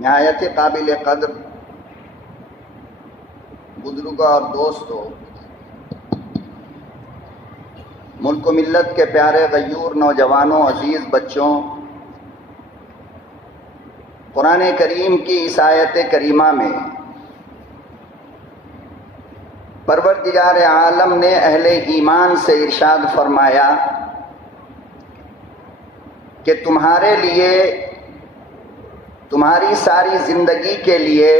نہایت قابل قدر بزرگوں اور دوستوں، ملک و ملت کے پیارے غیور نوجوانوں، عزیز بچوں، قرآن کریم کی اس آیت کریمہ میں پروردگار عالم نے اہل ایمان سے ارشاد فرمایا کہ تمہارے لیے، تمہاری ساری زندگی کے لیے،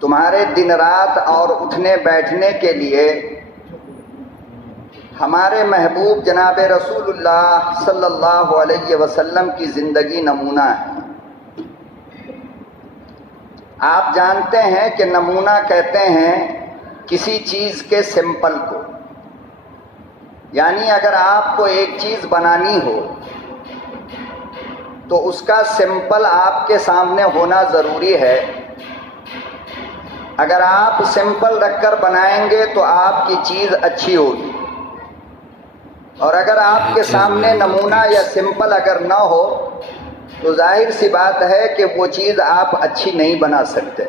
تمہارے دن رات اور اٹھنے بیٹھنے کے لیے ہمارے محبوب جناب رسول اللہ صلی اللہ علیہ وسلم کی زندگی نمونہ ہے۔ آپ جانتے ہیں کہ نمونہ کہتے ہیں کسی چیز کے سیمپل کو، یعنی اگر آپ کو ایک چیز بنانی ہو تو اس کا سیمپل آپ کے سامنے ہونا ضروری ہے۔ اگر آپ سیمپل رکھ کر بنائیں گے تو آپ کی چیز اچھی ہوگی، اور اگر آپ کے سامنے نمونہ یا سیمپل اگر نہ ہو تو ظاہر سی بات ہے کہ وہ چیز آپ اچھی نہیں بنا سکتے۔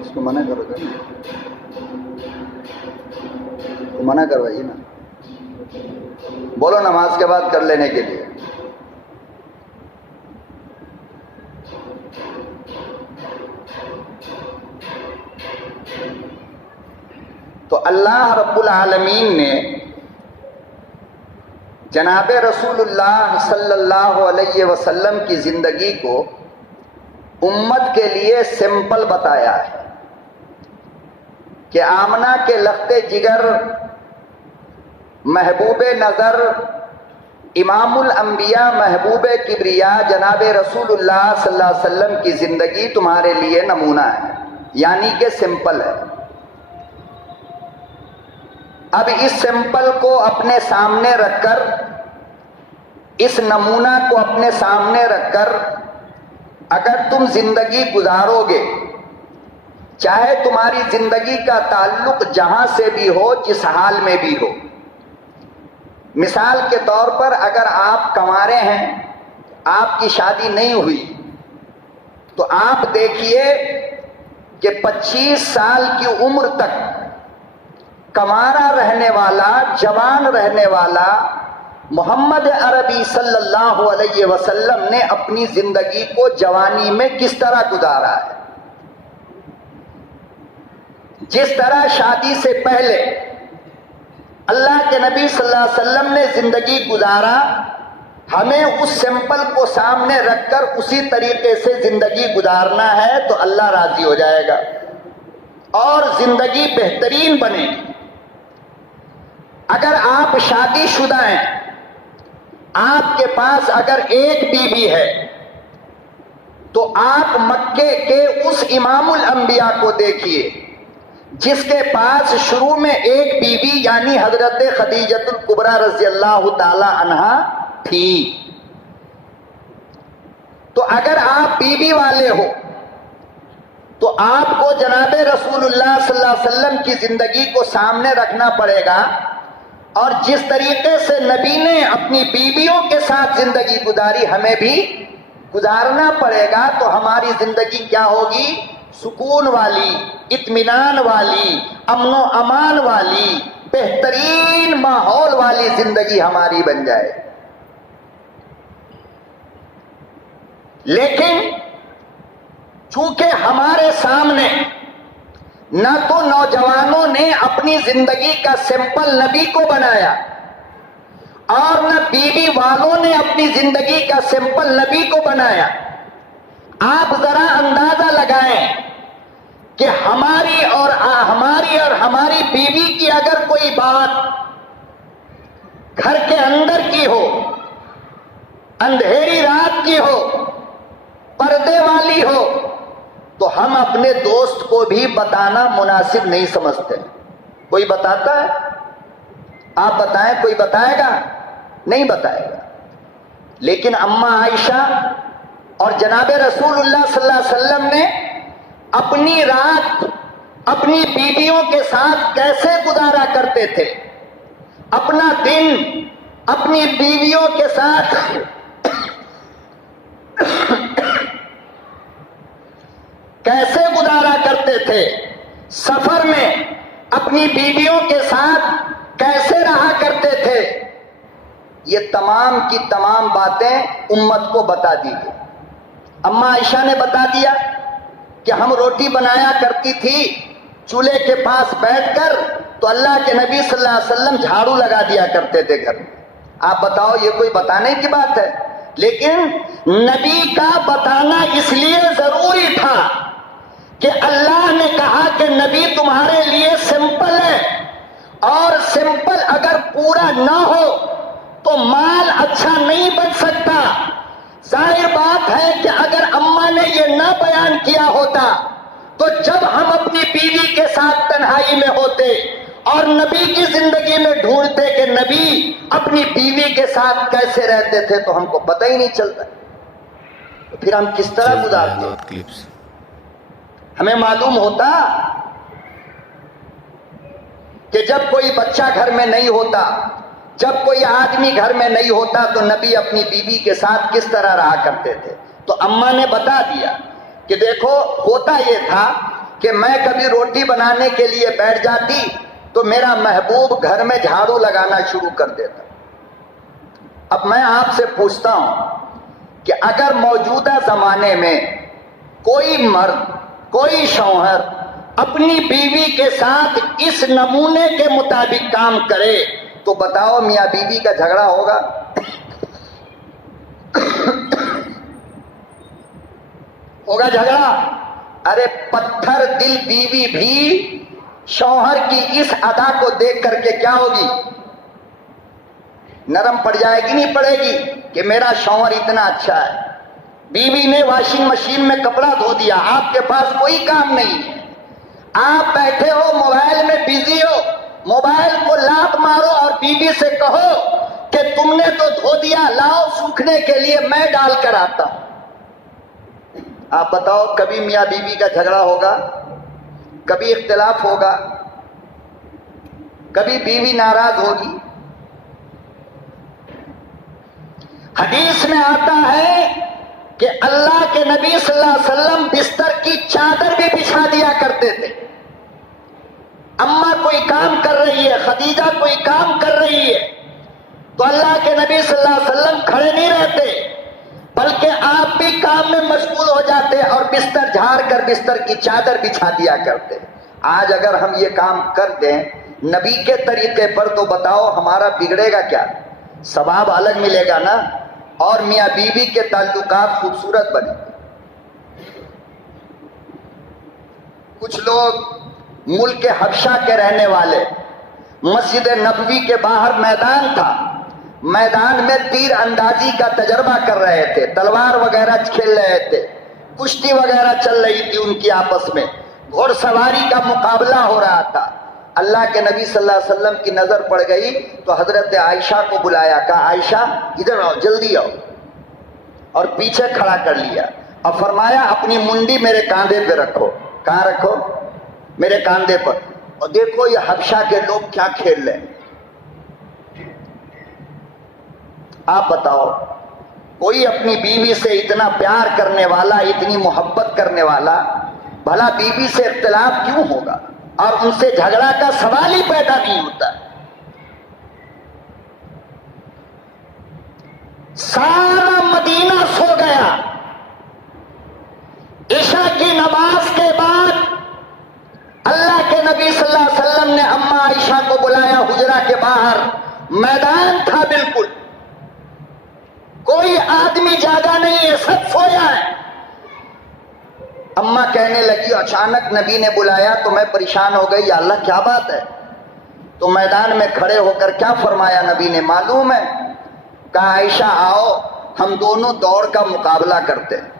اس کو منع کرو گے، منع کروائیے نا، بولو نماز کے بعد کر لینے کے لیے۔ تو اللہ رب العالمین نے جناب رسول اللہ صلی اللہ علیہ وسلم کی زندگی کو امت کے لیے سمپل بتایا ہے کہ آمنہ کے لخت جگر، محبوب نظر، امام الانبیاء، محبوب کبریا جناب رسول اللہ صلی اللہ علیہ وسلم کی زندگی تمہارے لیے نمونہ ہے، یعنی کہ سمپل ہے۔ اب اس سمپل کو اپنے سامنے رکھ کر، اس نمونہ کو اپنے سامنے رکھ کر اگر تم زندگی گزارو گے، چاہے تمہاری زندگی کا تعلق جہاں سے بھی ہو، جس حال میں بھی ہو، مثال کے طور پر اگر آپ کنوارے ہیں، آپ کی شادی نہیں ہوئی، تو آپ دیکھیے کہ 25 سال کی عمر تک کنوارا رہنے والا، جوان رہنے والا محمد عربی صلی اللہ علیہ وسلم نے اپنی زندگی کو جوانی میں کس طرح گزارا ہے۔ جس طرح شادی سے پہلے اللہ کے نبی صلی اللہ علیہ وسلم نے زندگی گزارا، ہمیں اس سمپل کو سامنے رکھ کر اسی طریقے سے زندگی گزارنا ہے تو اللہ راضی ہو جائے گا اور زندگی بہترین بنے گی۔ اگر آپ شادی شدہ ہیں، آپ کے پاس اگر ایک بیوی ہے، تو آپ مکے کے اس امام الانبیاء کو دیکھیے جس کے پاس شروع میں ایک بیوی یعنی حضرت خدیجۃ الکبریٰ رضی اللہ تعالی عنہا تھی۔ تو اگر آپ بیوی والے ہو تو آپ کو جناب رسول اللہ صلی اللہ علیہ وسلم کی زندگی کو سامنے رکھنا پڑے گا، اور جس طریقے سے نبی نے اپنی بیویوں کے ساتھ زندگی گزاری ہمیں بھی گزارنا پڑے گا، تو ہماری زندگی کیا ہوگی؟ سکون والی، اطمینان والی، امن و امان والی، بہترین ماحول والی زندگی ہماری بن جائے۔ لیکن چونکہ ہمارے سامنے نہ تو نوجوانوں نے اپنی زندگی کا سیمپل نبی کو بنایا، اور نہ بیوی والوں نے اپنی زندگی کا سیمپل نبی کو بنایا، آپ ذرا اندازہ لگائیں کہ ہماری اور ہماری بیوی کی اگر کوئی بات گھر کے اندر کی ہو، اندھیری رات کی ہو، پردے والی ہو، تو ہم اپنے دوست کو بھی بتانا مناسب نہیں سمجھتے۔ کوئی بتاتا ہے؟ آپ بتائیں، کوئی بتائے گا؟ نہیں بتائے گا۔ لیکن اماں عائشہ اور جناب رسول اللہ صلی اللہ علیہ وسلم نے اپنی رات اپنی بیویوں کے ساتھ کیسے گزارا کرتے تھے، اپنا دن اپنی بیویوں کے ساتھ تھے, سفر میں اپنی بیویوں کے ساتھ کیسے رہا کرتے تھے, یہ تمام کی تمام باتیں امت کو بتا دی گئی. اماں عائشہ نے بتا دیا کہ ہم روٹی بنایا کرتی تھی چولہے کے پاس بیٹھ کر, تو اللہ کے نبی صلی اللہ علیہ وسلم جھاڑو لگا دیا کرتے تھے گھر میں. آپ بتاؤ یہ کوئی بتانے کی بات ہے؟ لیکن نبی کا بتانا اس لیے ضروری تھا کہ اللہ نے کہا کہ نبی تمہارے لیے سمپل ہے, اور سمپل اگر پورا نہ ہو تو مال اچھا نہیں بن سکتا. ظاہر بات ہے کہ اگر اماں نے یہ نہ بیان کیا ہوتا تو جب ہم اپنی بیوی کے ساتھ تنہائی میں ہوتے اور نبی کی زندگی میں ڈھونڈتے کہ نبی اپنی بیوی کے ساتھ کیسے رہتے تھے, تو ہم کو پتہ ہی نہیں چلتا. تو پھر ہم کس طرح گزارتے؟ ہمیں معلوم ہوتا کہ جب کوئی بچہ گھر میں نہیں ہوتا, جب کوئی آدمی گھر میں نہیں ہوتا, تو نبی اپنی بیوی کے ساتھ کس طرح رہا کرتے تھے. تو اماں نے بتا دیا کہ دیکھو ہوتا یہ تھا کہ میں کبھی روٹی بنانے کے لیے بیٹھ جاتی تو میرا محبوب گھر میں جھاڑو لگانا شروع کر دیتا. اب میں آپ سے پوچھتا ہوں کہ اگر موجودہ زمانے میں کوئی مرد, کوئی شوہر اپنی بیوی کے ساتھ اس نمونے کے مطابق کام کرے تو بتاؤ میاں بیوی کا جھگڑا ہوگا؟ ہوگا جھگڑا؟ ارے پتھر دل بیوی بھی شوہر کی اس ادا کو دیکھ کر کے کیا ہوگی؟ نرم پڑ جائے گی, نہیں پڑے گی کہ میرا شوہر اتنا اچھا ہے. بیوی نے واشنگ مشین میں کپڑا دھو دیا, آپ کے پاس کوئی کام نہیں ہے, آپ بیٹھے ہو موبائل میں بزی ہو, موبائل کو لات مارو اور بیوی سے کہو کہ تم نے تو دھو دیا, لاؤ سوکھنے کے لیے میں ڈال کر آتا ہوں. آپ بتاؤ کبھی میاں بیوی کا جھگڑا ہوگا؟ کبھی اختلاف ہوگا؟ کبھی بیوی ناراض ہوگی؟ حدیث میں آتا ہے کہ اللہ کے نبی صلی اللہ علیہ وسلم بستر کی چادر بھی بچھا دیا کرتے تھے. اماں کوئی کام کر رہی ہے, خدیجہ کوئی کام کر رہی ہے, تو اللہ کے نبی صلی اللہ علیہ وسلم کھڑے نہیں رہتے, بلکہ آپ بھی کام میں مشغول ہو جاتے اور بستر جھاڑ کر بستر کی چادر بچھا دیا کرتے. آج اگر ہم یہ کام کر دیں نبی کے طریقے پر تو بتاؤ ہمارا بگڑے گا کیا؟ ثواب الگ ملے گا نا, اور میاں بیوی کے تعلقات خوبصورت بنے. کچھ لوگ ملک حبشہ کے رہنے والے, مسجد نبوی کے باہر میدان تھا, میدان میں تیر اندازی کا تجربہ کر رہے تھے, تلوار وغیرہ کھیل رہے تھے, کشتی وغیرہ چل رہی تھی ان کی آپس میں, گھوڑ سواری کا مقابلہ ہو رہا تھا. اللہ کے نبی صلی اللہ علیہ وسلم کی نظر پڑ گئی تو حضرت عائشہ کو بلایا, کہا عائشہ ادھر آؤ, جلدی آؤ, اور پیچھے کھڑا کر لیا اور فرمایا اپنی منڈی میرے کاندھے پہ رکھو. کہاں رکھو؟ میرے کاندھے پر, اور دیکھو یہ حبشہ کے لوگ کیا کھیل رہے ہیں. آپ بتاؤ کوئی اپنی بیوی سے اتنا پیار کرنے والا, اتنی محبت کرنے والا, بھلا بیوی سے اختلاف کیوں ہوگا اور ان سے جھگڑا کا سوال ہی پیدا نہیں ہوتا. سارا مدینہ سو گیا. عشاء کی نماز کے بعد اللہ کے نبی صلی اللہ علیہ وسلم نے اماں عائشہ کو بلایا حجرہ کے باہر, میدان تھا بالکل, کوئی آدمی جاگا نہیں ہے, سب سویا ہے. اماں کہنے لگی, اچانک نبی نے بلایا تو میں پریشان ہو گئی, یا اللہ کیا بات ہے؟ تو میدان میں کھڑے ہو کر کیا فرمایا نبی نے معلوم ہے؟ کہا عائشہ آؤ ہم دونوں دوڑ کا مقابلہ کرتے ہیں.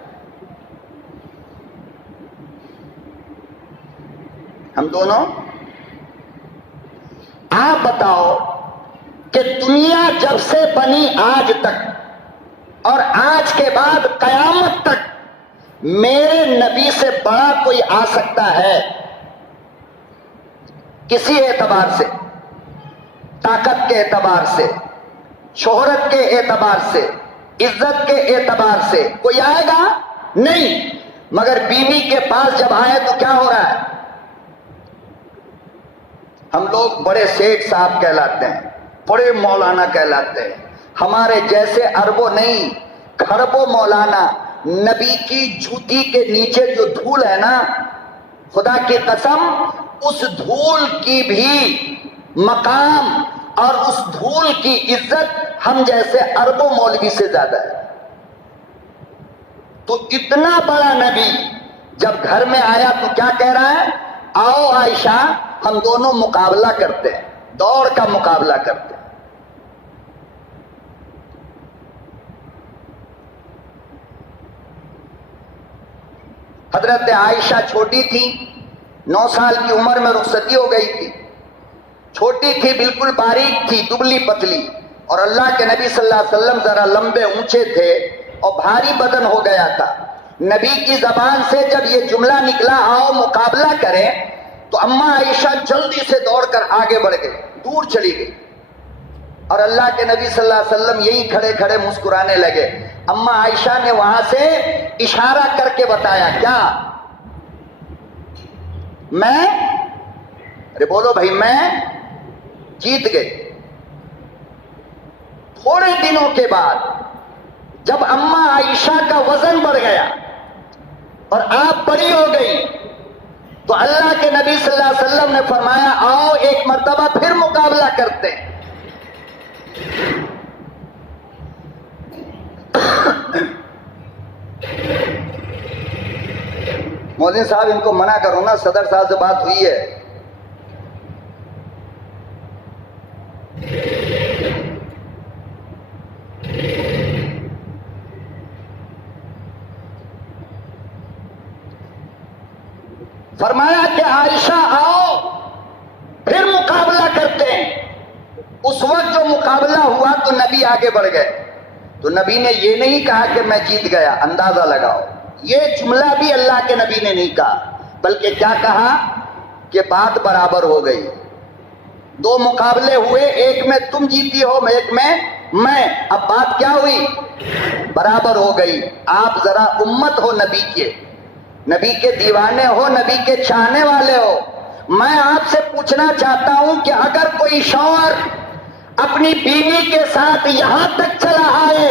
ہم دونوں, آپ بتاؤ کہ دنیا جب سے بنی آج تک اور آج کے بعد قیامت تک میرے نبی سے بڑا کوئی آ سکتا ہے؟ کسی اعتبار سے, طاقت کے اعتبار سے, شہرت کے اعتبار سے, عزت کے اعتبار سے کوئی آئے گا؟ نہیں. مگر بیوی کے پاس جب آئے تو کیا ہو رہا ہے؟ ہم لوگ بڑے سیٹھ صاحب کہلاتے ہیں، بڑے مولانا کہلاتے ہیں، ہمارے جیسے اربوں نہیں کھربوں مولانا۔ نبی کی جوتی کے نیچے جو دھول ہے نا، خدا کی قسم اس دھول کی بھی مقام اور اس دھول کی عزت ہم جیسے اربوں مولوی سے زیادہ ہے۔ تو اتنا بڑا نبی جب گھر میں آیا تو کیا کہہ رہا ہے؟ آؤ عائشہ ہم دونوں مقابلہ کرتے ہیں، دوڑ کا مقابلہ کرتے ہیں۔ حضرت عائشہ چھوٹی تھی، 9 سال کی عمر میں رخصتی ہو گئی تھی، چھوٹی تھی، بالکل باریک تھی، دبلی پتلی، اور اللہ کے نبی صلی اللہ علیہ وسلم ذرا لمبے اونچے تھے اور بھاری بدن ہو گیا تھا۔ نبی کی زبان سے جب یہ جملہ نکلا آؤ مقابلہ کریں، تو اماں عائشہ جلدی سے دوڑ کر آگے بڑھ گئی، دور چلی گئی، اور اللہ کے نبی صلی اللہ علیہ وسلم یہی کھڑے کھڑے مسکرانے لگے۔ اماں عائشہ نے وہاں سے اشارہ کر کے بتایا، کیا میں، ارے بولو بھائی، میں جیت گئی۔ تھوڑے دنوں کے بعد جب اماں عائشہ کا وزن بڑھ گیا اور آپ بڑی ہو گئی، تو اللہ کے نبی صلی اللہ علیہ وسلم نے فرمایا آؤ ایک مرتبہ پھر مقابلہ کرتے ہیں۔ مولوی صاحب ان کو منع کرو نا، صدر صاحب سے بات ہوئی ہے۔ فرمایا کہ عائشہ آؤ پھر مقابلہ کرتے ہیں۔ اس وقت جو مقابلہ ہوا تو نبی آگے بڑھ گئے، تو نبی نے یہ نہیں کہا کہ میں جیت گیا، اندازہ لگاؤ، یہ جملہ بھی اللہ کے نبی نے نہیں کہا، بلکہ کیا کہا کہ بات برابر ہو گئی۔ 2 مقابلے ہوئے، ایک میں تم جیتی ہو، ایک میں، اب بات کیا ہوئی؟ برابر ہو گئی۔ آپ ذرا امت ہو نبی کے دیوانے ہو، نبی کے چاہنے والے ہو، میں آپ سے پوچھنا چاہتا ہوں کہ اگر کوئی شوہر اپنی بیوی کے ساتھ یہاں تک چلا آئے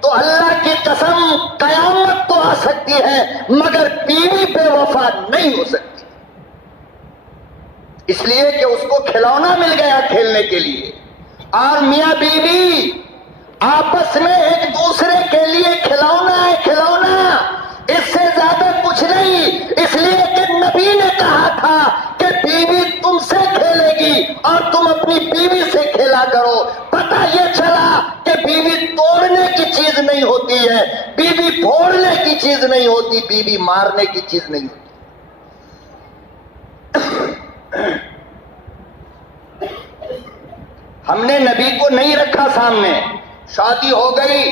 تو اللہ کی قسم قیامت تو آ سکتی ہے مگر بیوی بے وفا نہیں ہو سکتی، اس لیے کہ اس کو کھلونا مل گیا کھیلنے کے لیے، اور میاں بیوی آپس میں ایک دوسرے کے لیے کھلونا ہے، کھلونا، اس سے زیادہ کچھ نہیں، اس لیے کہ نبی نے کہا تھا کہ بیوی تم سے کھیلے گی اور تم اپنی بیوی سے کھیلا کرو۔ پتہ یہ چلا کہ بیوی توڑنے کی چیز نہیں ہوتی ہے، بیوی پھوڑنے کی چیز نہیں ہوتی، بیوی مارنے کی چیز نہیں ہوتی۔ ہم نے نبی کو نہیں رکھا سامنے، شادی ہو گئی،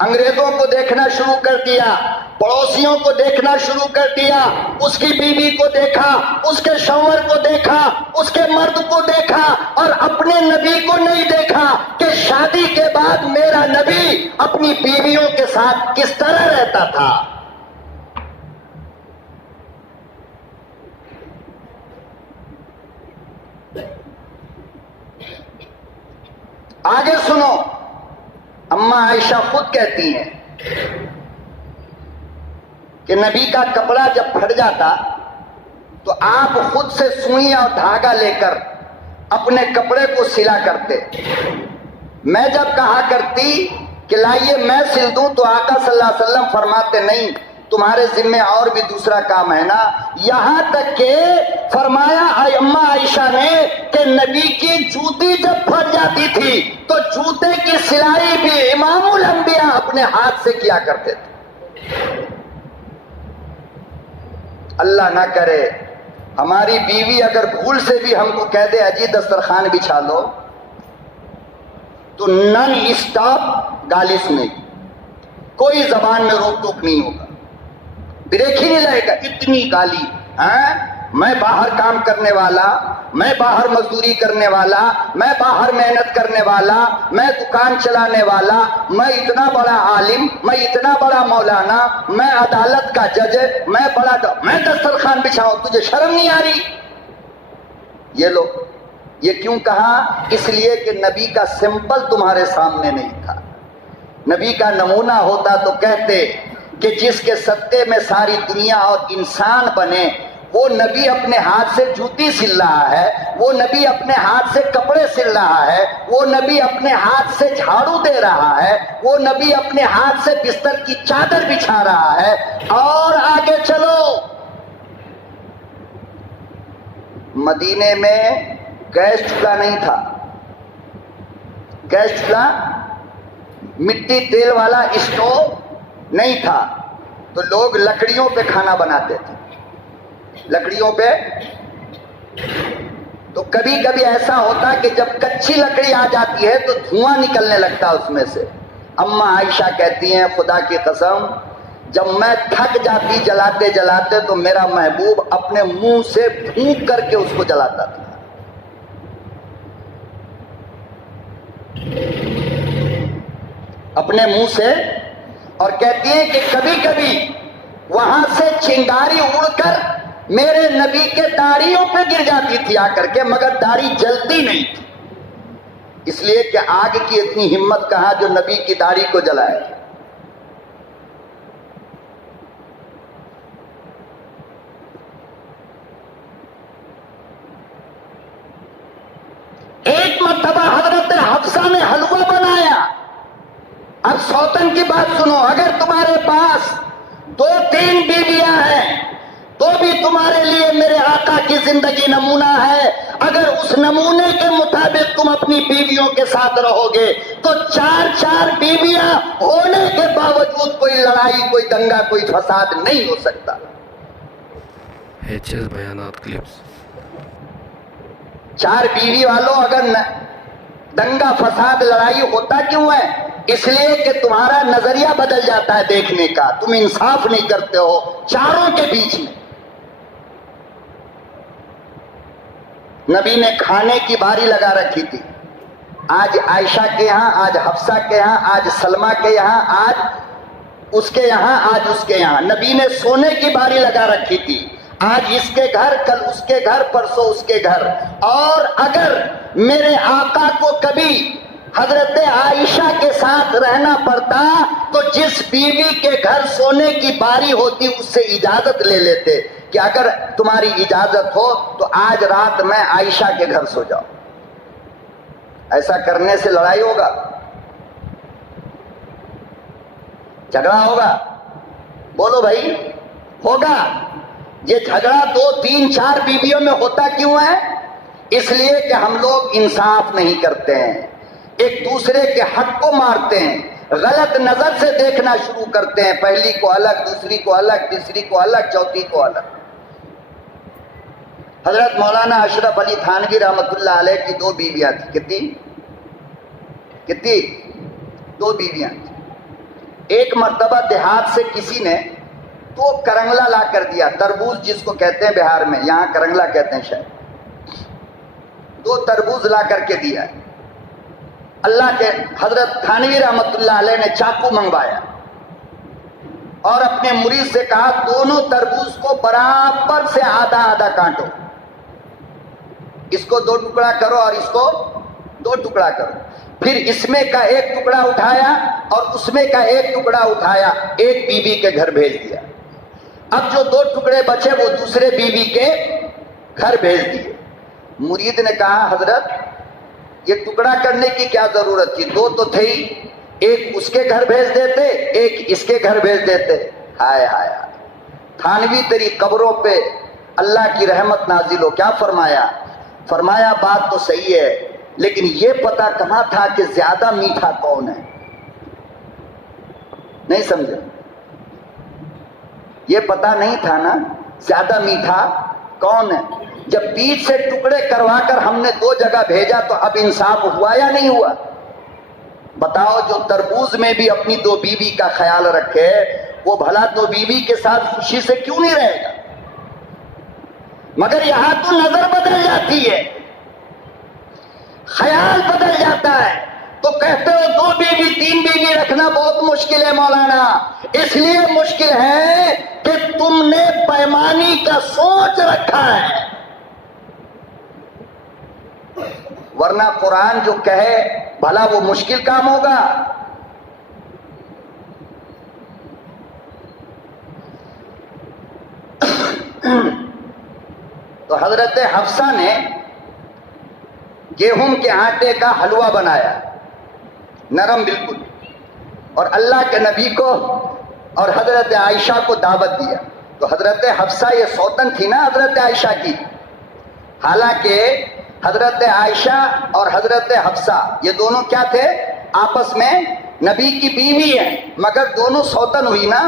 انگریزوں کو دیکھنا شروع کر دیا، پڑوسیوں کو دیکھنا شروع کر دیا، اس کی بیوی کو دیکھا، اس کے شوہر کو دیکھا، اس کے مرد کو دیکھا، اور اپنے نبی کو نہیں دیکھا کہ شادی کے بعد میرا نبی اپنی بیویوں کے ساتھ کس طرح رہتا تھا۔ آگے سنو، اماں عائشہ خود کہتی ہیں کہ نبی کا کپڑا جب پھٹ جاتا تو آپ خود سے سوئی اور دھاگا لے کر اپنے کپڑے کو سلا کرتے۔ میں جب کہا کرتی کہ لائیے میں سل دوں تو آقا صلی اللہ علیہ وسلم فرماتے نہیں، تمہارے ذمہ اور بھی دوسرا کام ہے نا، یہاں تک کہ فرمایا اماں عائشہ نے کہ نبی کی جوتی جب پھٹ جاتی تھی تو جوتے کی سلائی بھی امام الانبیاء اپنے ہاتھ سے کیا کرتے تھے۔ اللہ نہ کرے ہماری بیوی اگر بھول سے بھی ہم کو کہہ دے اجی دسترخوان بچھا لو تو نن اسٹاپ گالی سنے گی، کوئی زبان میں روک ٹوک نہیں ہوگا، بریک ہی نہیں لگے گا، اتنی گالی۔ میں باہر کام کرنے والا میں باہر مزدوری کرنے والا، میں باہر محنت کرنے والا، میں دکان چلانے والا، میں اتنا بڑا عالم، میں اتنا بڑا مولانا، میں عدالت کا جج، میں دسترخوان بچھاؤں، تجھے شرم نہیں آ رہی؟ یہ لو، یہ کیوں کہا؟ اس لیے کہ نبی کا سمپل تمہارے سامنے نہیں تھا۔ نبی کا نمونہ ہوتا تو کہتے کہ جس کے صدقے میں ساری دنیا اور انسان بنے، وہ نبی اپنے ہاتھ سے جوتی سل رہا ہے، وہ نبی اپنے ہاتھ سے کپڑے سل رہا ہے، وہ نبی اپنے ہاتھ سے جھاڑو دے رہا ہے، وہ نبی اپنے ہاتھ سے بستر کی چادر بچھا رہا ہے۔ اور آگے چلو، مدینے میں گیس چولہا نہیں تھا، گیس چولہا، مٹی تیل والا اسٹوو نہیں تھا، تو لوگ لکڑیوں پہ کھانا بناتے تھے، لکڑیوں پہ۔ تو کبھی کبھی ایسا ہوتا کہ جب کچی لکڑی آ جاتی ہے تو دھواں نکلنے لگتا اس میں سے۔ اماں عائشہ کہتی ہیں خدا کی قسم، جب میں تھک جاتی جلاتے جلاتے تو میرا محبوب اپنے منہ سے پھونک کر کے اس کو جلاتا تھا۔ اپنے منہ سے، اور کہتی ہیں کہ کبھی کبھی وہاں سے چنگاری اڑ کر میرے نبی کے داڑھیوں پہ گر جاتی تھی آ کر کے، مگر داڑھی جلتی نہیں تھی، اس لیے کہ آگ کی اتنی ہمت کہاں جو نبی کی داڑھی کو جلائے۔ ایک مرتبہ حضرت حفصہ نے حلوہ بنایا۔ اب سوتن کی بات سنو، اگر تمہارے پاس 2-3 بیویاں ہیں تو بھی تمہارے لیے میرے آقا کی زندگی نمونہ ہے۔ اگر اس نمونے کے مطابق تم اپنی بیویوں کے ساتھ رہو گے تو 4 بیویاں ہونے کے باوجود کوئی لڑائی، کوئی دنگا، کوئی فساد نہیں ہو سکتا۔ بیانات کلپس 4 بیوی والوں اگر دنگا فساد لڑائی ہوتا کیوں ہے؟ اس لیے کہ تمہارا نظریہ بدل جاتا ہے دیکھنے کا، تم انصاف نہیں کرتے ہو چاروں کے بیچ میں۔ نبی نے کھانے کی باری لگا رکھی تھی، آج عائشہ کے یہاں، آج حفصہ کے یہاں، آج سلمہ کے یہاں، آج اس کے یہاں، آج اس کے یہاں۔ نبی نے سونے کی باری لگا رکھی تھی، آج اس کے گھر، کل اس کے گھر، پرسوں اس کے گھر۔ اور اگر میرے آقا کو کبھی حضرت عائشہ کے ساتھ رہنا پڑتا تو جس بیوی کے گھر سونے کی باری ہوتی اس سے اجازت لے لیتے کہ اگر تمہاری اجازت ہو تو آج رات میں عائشہ کے گھر سو جاؤ۔ ایسا کرنے سے لڑائی ہوگا، جھگڑا ہوگا؟ بولو بھائی، ہوگا۔ یہ جھگڑا 2-3-4 بیویوں میں ہوتا کیوں ہے؟ اس لیے کہ ہم لوگ انصاف نہیں کرتے ہیں، ایک دوسرے کے حق کو مارتے ہیں، غلط نظر سے دیکھنا شروع کرتے ہیں، پہلی کو الگ، دوسری کو الگ، تیسری کو الگ، چوتھی کو الگ۔ حضرت مولانا اشرف علی تھانوی رحمۃ اللہ علیہ کی 2 بیویاں تھیں۔ کتنی 2 بیویاں تھیں۔ ایک مرتبہ دیہات سے کسی نے 2 کرنگلا لا کر دیا، تربوز جس کو کہتے ہیں بہار میں، یہاں کرنگلا کہتے ہیں شاید۔ 2 تربوز لا کر کے دیا۔ اللہ کے حضرت تھانوی رحمۃ اللہ علیہ نے چاقو منگوایا اور اپنے مرید سے کہا دونوں تربوز کو برابر سے آدھا آدھا کاٹو، اس کو 2 ٹکڑا کرو اور اس کو 2 ٹکڑا کرو۔ پھر اس میں کا 1 ٹکڑا اٹھایا اور اس میں کا 1 ٹکڑا اٹھایا، ایک بیوی کے گھر بھیج دیا۔ اب جو 2 ٹکڑے بچے وہ دوسرے بیوی کے گھر بھیج دیے۔ مرید نے کہا حضرت یہ ٹکڑا کرنے کی کیا ضرورت تھی، 2 تو تھے ہی، ایک اس کے گھر بھیج دیتے، ایک اس کے گھر بھیج دیتے۔ ہائے ہائے ہائے، تھانوی تیری قبروں پہ اللہ کی رحمت نازل ہو۔ کیا فرمایا؟ فرمایا بات تو صحیح ہے لیکن یہ پتہ کہاں تھا کہ زیادہ میٹھا کون ہے؟ نہیں سمجھے؟ یہ پتہ نہیں تھا نا زیادہ میٹھا کون ہے۔ جب بیچ سے ٹکڑے کروا کر ہم نے 2 جگہ بھیجا تو اب انصاف ہوا یا نہیں ہوا؟ بتاؤ، جو تربوز میں بھی اپنی 2 بیوی کا خیال رکھے وہ بھلا 2 بیوی کے ساتھ خوشی سے کیوں نہیں رہے گا؟ مگر یہاں تو نظر بدل جاتی ہے، خیال بدل جاتا ہے، تو کہتے ہو 2 بیوی 3 بیوی رکھنا بہت مشکل ہے مولانا۔ اس لیے مشکل ہے کہ تم نے پیمانی کا سوچ رکھا ہے، ورنہ قرآن جو کہے بھلا وہ مشکل کام ہوگا؟ تو حضرت حفصہ نے گیہوں کے آٹے کا حلوہ بنایا، نرم بالکل، اور اللہ کے نبی کو اور حضرت عائشہ کو دعوت دیا۔ تو حضرت حفصہ یہ سوتن تھی نا حضرت عائشہ کی، حالانکہ حضرت عائشہ اور حضرت حفصہ یہ دونوں کیا تھے؟ آپس میں نبی کی بیوی ہیں، مگر دونوں سوتن ہوئی نا۔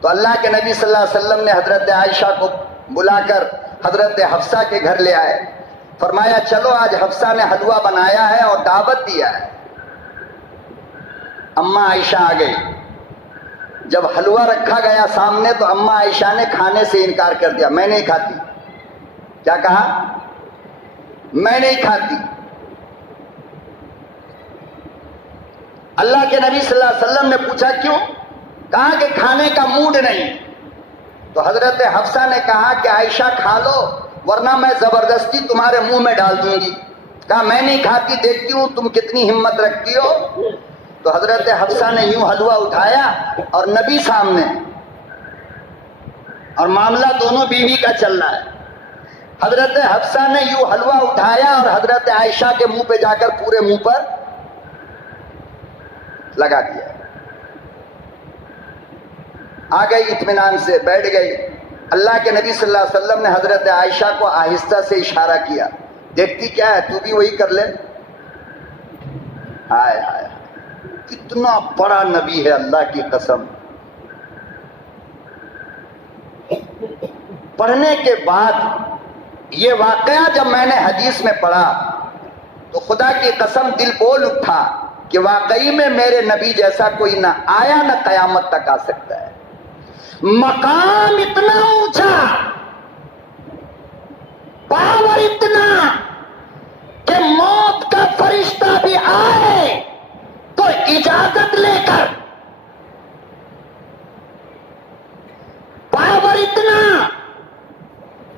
تو اللہ کے نبی صلی اللہ علیہ وسلم نے حضرت عائشہ کو بلا کر حضرت حفصہ کے گھر لے آئے، فرمایا چلو آج حفصہ نے حلوہ بنایا ہے اور دعوت دیا ہے۔ اماں عائشہ آ گئی، جب حلوہ رکھا گیا سامنے تو اماں عائشہ نے کھانے سے انکار کر دیا، میں نہیں کھاتی۔ کیا کہا؟ میں نہیں کھاتی۔ اللہ کے نبی صلی اللہ علیہ وسلم نے پوچھا کیوں؟ کہا کہ کھانے کا موڈ نہیں۔ تو حضرت حفصہ نے کہا کہ عائشہ کھا لو ورنہ میں زبردستی تمہارے منہ میں ڈال دوں گی۔ کہا میں نہیں کھاتی، دیکھتی ہوں تم کتنی ہمت رکھتی ہو۔ تو حضرت حفصہ نے یوں حلوہ اٹھایا اور نبی سامنے، اور معاملہ دونوں بیوی کا چل رہا ہے۔ حضرت حفصہ نے یوں حلوہ اٹھایا اور حضرت عائشہ کے منہ پہ جا کر پورے منہ پر لگا دیا۔ آ گئی اطمینان سے، بیٹھ گئی۔ اللہ کے نبی صلی اللہ علیہ وسلم نے حضرت عائشہ کو آہستہ سے اشارہ کیا، دیکھتی کیا ہے، تو بھی وہی کر لے۔ ہائے ہائے، کتنا بڑا نبی ہے اللہ کی قسم۔ پڑھنے کے بعد یہ واقعہ جب میں نے حدیث میں پڑھا تو خدا کی قسم دل بول اٹھا کہ واقعی میں میرے نبی جیسا کوئی نہ آیا نہ قیامت تک آ سکتا ہے۔ مقام اتنا اونچا، پاور اتنا کہ موت کا فرشتہ بھی آئے تو اجازت لے کر، پاور اتنا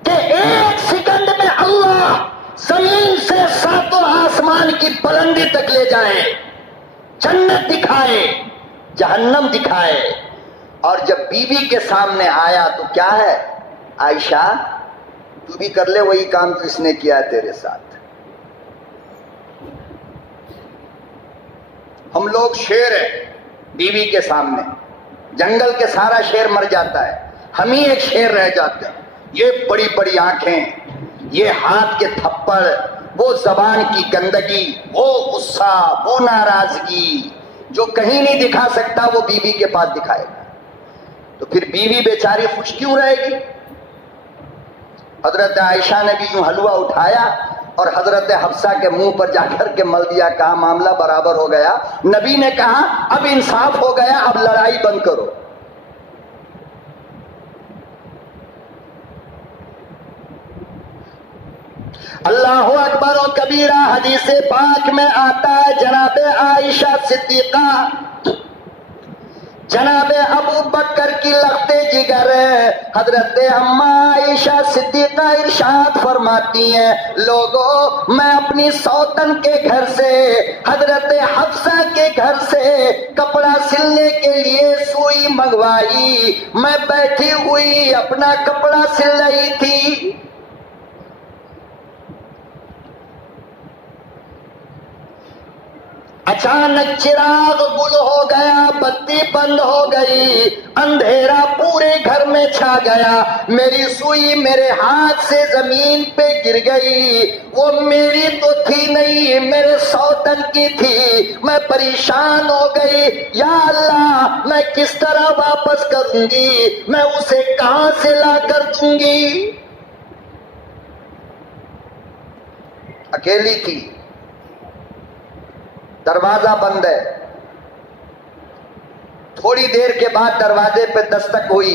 کہ 1 سیکنڈ میں اللہ زمین سے 7 آسمان کی بلندی تک لے جائے، جنت دکھائے، جہنم دکھائے۔ اور جب بیوی کے سامنے آیا تو کیا ہے؟ عائشہ تو بھی کر لے وہی کام تو اس نے کیا ہے تیرے ساتھ۔ ہم لوگ شیر ہیں بیوی کے سامنے، جنگل کے سارا شیر مر جاتا ہے، ہم ہی ایک شیر رہ جاتے ہیں۔ یہ بڑی بڑی آنکھیں، یہ ہاتھ کے تھپڑ، وہ زبان کی گندگی، وہ غصہ، وہ ناراضگی جو کہیں نہیں دکھا سکتا وہ بیوی کے پاس دکھائے گا۔ تو پھر بیوی بیچاری خوش کیوں رہے گی؟ حضرت عائشہ نے بھی یوں حلوہ اٹھایا اور حضرت حفصہ کے منہ پر جا کر کے مل دیا، کہا معاملہ برابر ہو گیا۔ نبی نے کہا اب انصاف ہو گیا، اب لڑائی بند کرو۔ اللہ اکبر و کبیرہ، حدیث پاک میں آتا ہے جناب عائشہ صدیقہ، جناب ابو بکر کی لخت جگر حضرت اماں عائشہ صدیقہ ارشاد فرماتی ہیں، لوگوں میں اپنی سوتن کے گھر سے، حضرت حفصہ کے گھر سے کپڑا سلنے کے لیے سوئی منگوائی، میں بیٹھی ہوئی اپنا کپڑا سل رہی تھی، اچانک چراغ گل ہو گیا، بتی بند ہو گئی، اندھیرا پورے گھر میں چھا گیا، میری سوئی میرے ہاتھ سے زمین پہ گر گئی، وہ میری تو تھی نہیں، میرے سوتن کی تھی، میں پریشان ہو گئی، یا اللہ میں کس طرح واپس کروں گی، میں اسے کہاں سے لا کر دوں گی؟ اکیلی تھی، دروازہ بند ہے۔ تھوڑی دیر کے بعد دروازے پہ دستک ہوئی،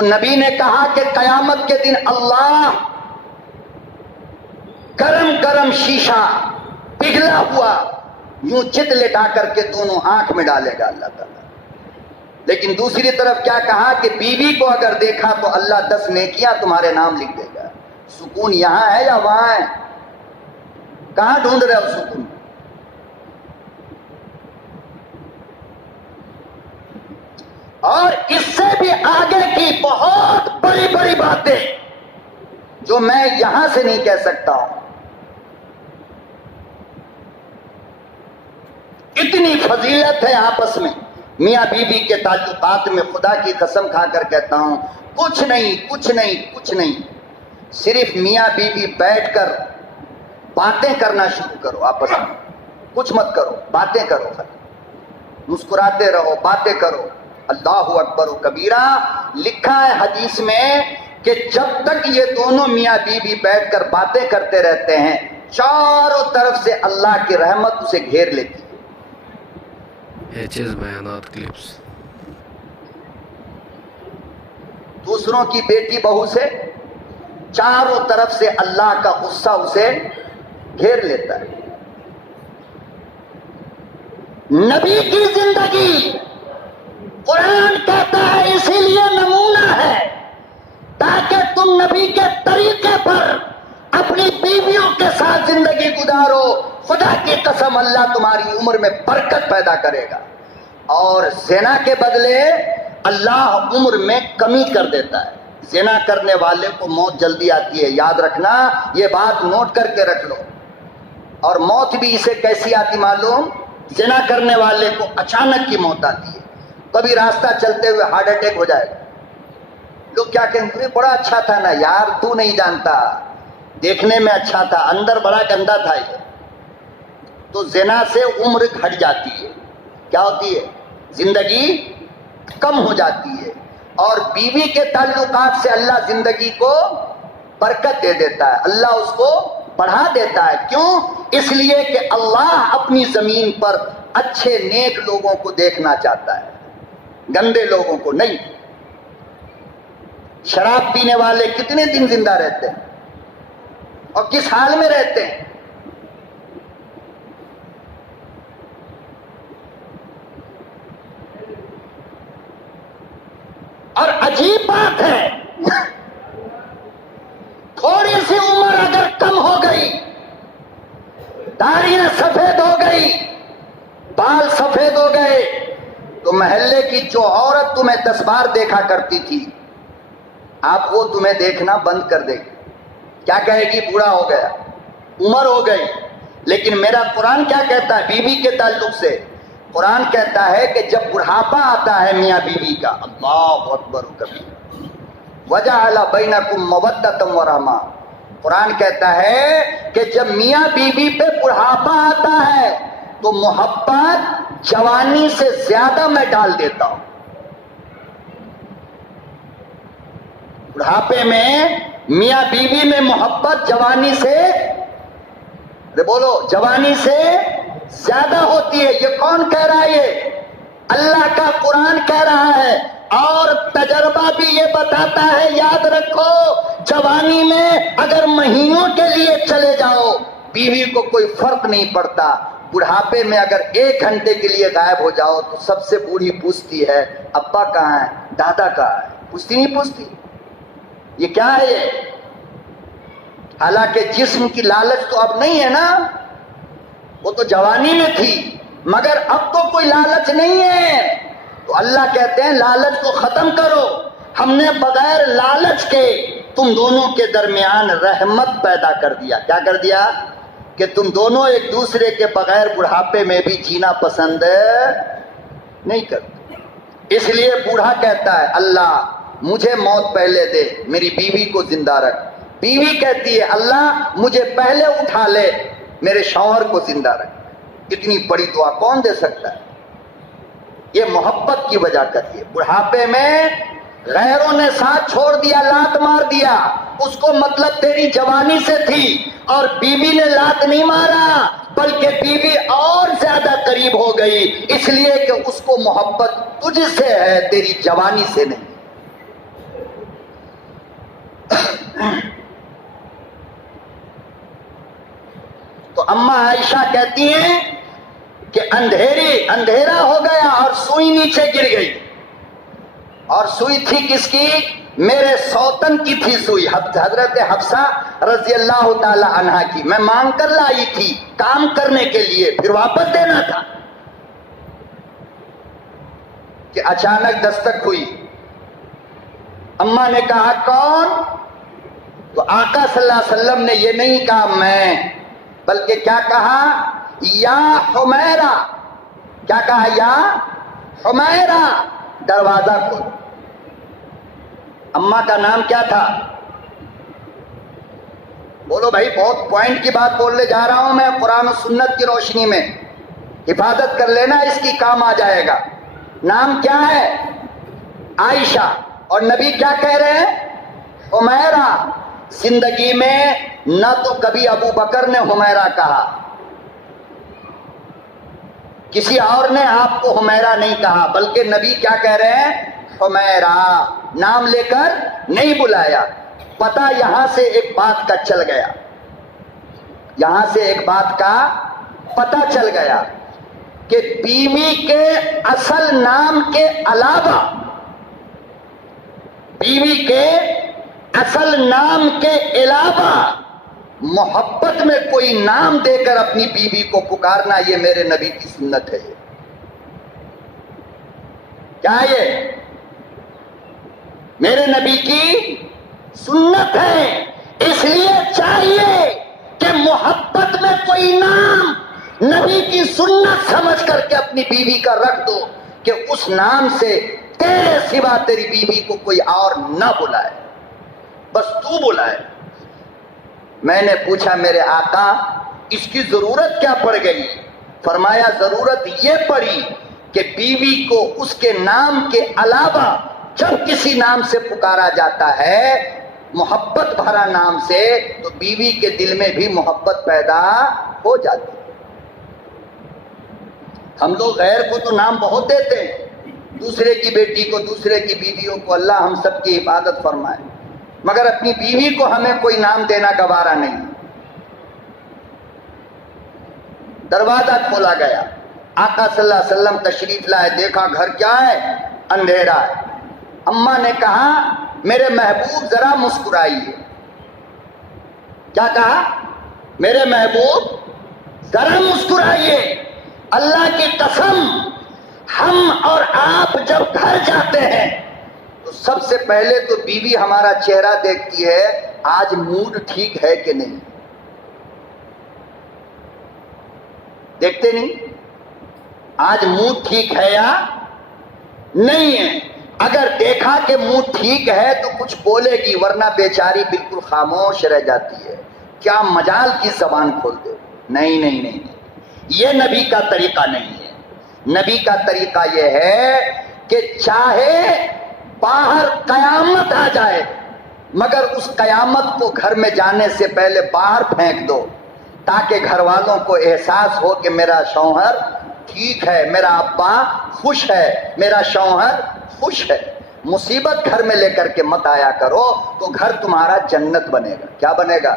تو نبی نے کہا کہ قیامت کے دن اللہ گرم گرم شیشہ پگھلا ہوا یوں چت لٹا کر کے دونوں آنکھ میں ڈالے گا اللہ تعالیٰ. لیکن دوسری طرف کیا کہا کہ بیوی کو اگر دیکھا تو اللہ 10 نیکیاں تمہارے نام لکھ دے گا. سکون یہاں ہے یا وہاں ہے؟ کہاں ڈھونڈ رہے ہو سکون؟ اور اس سے بھی آگے کی بہت بڑی بڑی باتیں جو میں یہاں سے نہیں کہہ سکتا ہوں. اتنی فضیلت ہے آپس میں میاں بیوی کے تعلقات میں. خدا کی قسم کھا کر کہتا ہوں کچھ نہیں صرف میاں بیوی بیٹھ کر باتیں کرنا شروع کرو آپس میں. کچھ مت کرو، باتیں کرو، مسکراتے رہو، باتیں کرو. اللہ اکبر و کبیرہ. لکھا ہے حدیث میں کہ جب تک یہ دونوں میاں بیوی بیٹھ کر باتیں کرتے رہتے ہیں چاروں طرف سے اللہ کی رحمت اسے گھیر لیتی ہے. بیانات کلپس. دوسروں کی بیٹی بہو سے چاروں طرف سے اللہ کا غصہ اسے گھیر لیتا ہے. نبی کی زندگی قرآن کہتا ہے اسی لیے نمونہ ہے تاکہ تم نبی کے طریقے پر اپنی بیویوں کے ساتھ زندگی گزارو. خدا کی قسم اللہ تمہاری عمر میں برکت پیدا کرے گا. اور زنا کے بدلے اللہ عمر میں کمی کر دیتا ہے. زنا کرنے والے کو موت جلدی آتی ہے، یاد رکھنا، یہ بات نوٹ کر کے رکھ لو. اور موت بھی اسے کیسی آتی معلوم؟ زنا کرنے والے کو اچانک کی موت آتی ہے. کبھی راستہ چلتے ہوئے ہارٹ اٹیک ہو جائے گا. لوگ کیا کہیں گے بڑا اچھا تھا نا یار، تو نہیں جانتا، دیکھنے میں اچھا تھا، اندر بڑا گندا تھا. یہ تو زنا سے عمر گھٹ جاتی ہے. کیا ہوتی ہے؟ زندگی کم ہو جاتی ہے. اور بیوی کے تعلقات سے اللہ زندگی کو برکت دے دیتا ہے، اللہ اس کو بڑھا دیتا ہے. کیوں؟ اس لیے کہ اللہ اپنی زمین پر اچھے نیک لوگوں کو دیکھنا چاہتا ہے، گندے لوگوں کو نہیں. شراب پینے والے کتنے دن زندہ رہتے ہیں اور کس حال میں رہتے ہیں؟ اور عجیب بات ہے تھوڑی سی عمر اگر کم ہو گئی، داڑیاں سفید ہو گئی، بال سفید ہو گئے، تو محلے کی جو عورت تمہیں 10 بار دیکھا کرتی تھی آپ وہ تمہیں دیکھنا بند کر دے گی. کیا کہے گی؟ بوڑھا ہو گیا، عمر ہو گئی. لیکن میرا قرآن کیا کہتا ہے بیوی کے تعلق سے؟ قرآن کہتا ہے کہ جب بڑھاپا آتا ہے میاں بیوی کا، اللہ اکبر کبیر، وجعل بینکم مودۃ ورحمہ. قرآن کہتا ہے کہ جب میاں بیوی پہ بڑھاپا آتا ہے تو محبت جوانی سے زیادہ میں ڈال دیتا ہوں. بڑھاپے میں میاں بیوی میں محبت جوانی سے، بولو، جوانی سے زیادہ ہوتی ہے. یہ کون کہہ رہا ہے؟ یہ اللہ کا قرآن کہہ رہا ہے. اور تجربہ بھی یہ بتاتا ہے، یاد رکھو، جوانی میں اگر مہینوں کے لیے چلے جاؤ بیوی کو کوئی فرق نہیں پڑتا. بڑھاپے میں اگر 1 گھنٹے کے لیے غائب ہو جاؤ تو سب سے بوڑھی پوچھتی ہے ابا کہاں ہے، دادا کہاں ہے؟ پوچھتی نہیں پوچھتی؟ یہ کیا ہے یہ؟ حالانکہ جسم کی لالچ تو اب نہیں ہے نا، وہ تو جوانی میں تھی، مگر اب تو کوئی لالچ نہیں ہے. تو اللہ کہتے ہیں لالچ کو ختم کرو. ہم نے بغیر لالچ کے تم دونوں کے درمیان رحمت پیدا کر دیا. کیا کر دیا؟ کہ تم دونوں ایک دوسرے کے بغیر بڑھاپے میں بھی جینا پسند نہیں کرتے. اس لیے بوڑھا کہتا ہے اللہ مجھے موت پہلے دے، میری بیوی کو زندہ رکھ. بیوی کہتی ہے اللہ مجھے پہلے اٹھا لے، میرے شوہر کو زندہ رکھ. اتنی بڑی دعا کون دے سکتا ہے؟ یہ محبت کی وجہ کری ہے. بڑھاپے میں غیروں نے ساتھ چھوڑ دیا، لات مار دیا، اس کو مطلب تیری جوانی سے تھی. اور بیوی نے لات نہیں مارا بلکہ بیوی اور زیادہ قریب ہو گئی، اس لیے کہ اس کو محبت تجھ سے ہے، تیری جوانی سے نہیں. تو اما عائشہ کہتی ہیں کہ اندھیرا ہو گیا اور سوئی نیچے گر گئی. اور سوئی تھی کس کی؟ میرے سوتن کی تھی سوئی، حضرت حفصہ رضی اللہ تعالی عنہا کی. میں مانگ کر لائی تھی کام کرنے کے لیے، پھر واپس دینا تھا. کہ اچانک دستک ہوئی. اما نے کہا کون؟ تو آقا صلی اللہ علیہ وسلم نے یہ نہیں کہا میں، بلکہ کیا کہا؟ یا حمیرہ. کیا کہا؟ یا حمیرہ، دروازہ کھول. اما کا نام کیا تھا؟ بولو بھائی، بہت پوائنٹ کی بات بولنے جا رہا ہوں میں، قرآن و سنت کی روشنی میں. حفاظت کر لینا، اس کی کام آ جائے گا. نام کیا ہے؟ عائشہ. اور نبی کیا کہہ رہے ہیں؟ حمیرہ. زندگی میں نہ تو کبھی ابو بکر نے حمیرہ کہا، کسی اور نے آپ کو حمیرہ نہیں کہا، بلکہ نبی کیا کہہ رہے ہیں؟ حمیرہ. نام لے کر نہیں بلایا. پتہ یہاں سے ایک بات کا چل گیا، یہاں سے ایک بات کا پتہ چل گیا کہ بیوی کے اصل نام کے علاوہ، بیوی کے اصل نام کے علاوہ محبت میں کوئی نام دے کر اپنی بیوی کو پکارنا، یہ میرے نبی کی سنت ہے. کیا یہ میرے نبی کی سنت ہے؟ اس لیے چاہیے کہ محبت میں کوئی نام نبی کی سنت سمجھ کر کے اپنی بیوی کا رکھ دو کہ اس نام سے تیرے سوا تیری بیوی کو کوئی اور نہ بلائے، بس تو بلائے. میں نے پوچھا میرے آقا اس کی ضرورت کیا پڑ گئی؟ فرمایا ضرورت یہ پڑی کہ بیوی کو اس کے نام کے علاوہ جب کسی نام سے پکارا جاتا ہے، محبت بھرا نام سے، تو بیوی کے دل میں بھی محبت پیدا ہو جاتی ہے. ہم لوگ غیر کو تو نام بہت دیتے ہیں، دوسرے کی بیٹی کو، دوسرے کی بیویوں کو، اللہ ہم سب کی حفاظت فرمائے، مگر اپنی بیوی کو ہمیں کوئی نام دینا گوارا نہیں. دروازہ کھولا گیا. آقا صلی اللہ علیہ وسلم تشریف لائے. دیکھا گھر کیا ہے؟ اندھیرا ہے. اما نے کہا میرے محبوب ذرا مسکرائیے. کیا کہا؟ میرے محبوب ذرا مسکرائیے. اللہ کی قسم، ہم اور آپ جب گھر جاتے ہیں تو سب سے پہلے تو بیوی ہمارا چہرہ دیکھتی ہے، آج موڈ ٹھیک ہے کہ نہیں. دیکھتے نہیں آج موڈ ٹھیک ہے یا نہیں ہے. اگر دیکھا کہ موڈ ٹھیک ہے تو کچھ بولے گی، ورنہ بیچاری بالکل خاموش رہ جاتی ہے. کیا مجال کی زبان کھول دے. نہیں نہیں نہیں، یہ نبی کا طریقہ نہیں ہے. نبی کا طریقہ یہ ہے کہ چاہے باہر قیامت آ جائے، مگر اس قیامت کو گھر میں جانے سے پہلے باہر پھینک دو، تاکہ گھر والوں کو احساس ہو کہ میرا شوہر ٹھیک ہے، میرا ابا خوش ہے، میرا شوہر خوش ہے. مصیبت گھر میں لے کر کے مت آیا کرو تو گھر تمہارا جنت بنے گا. کیا بنے گا؟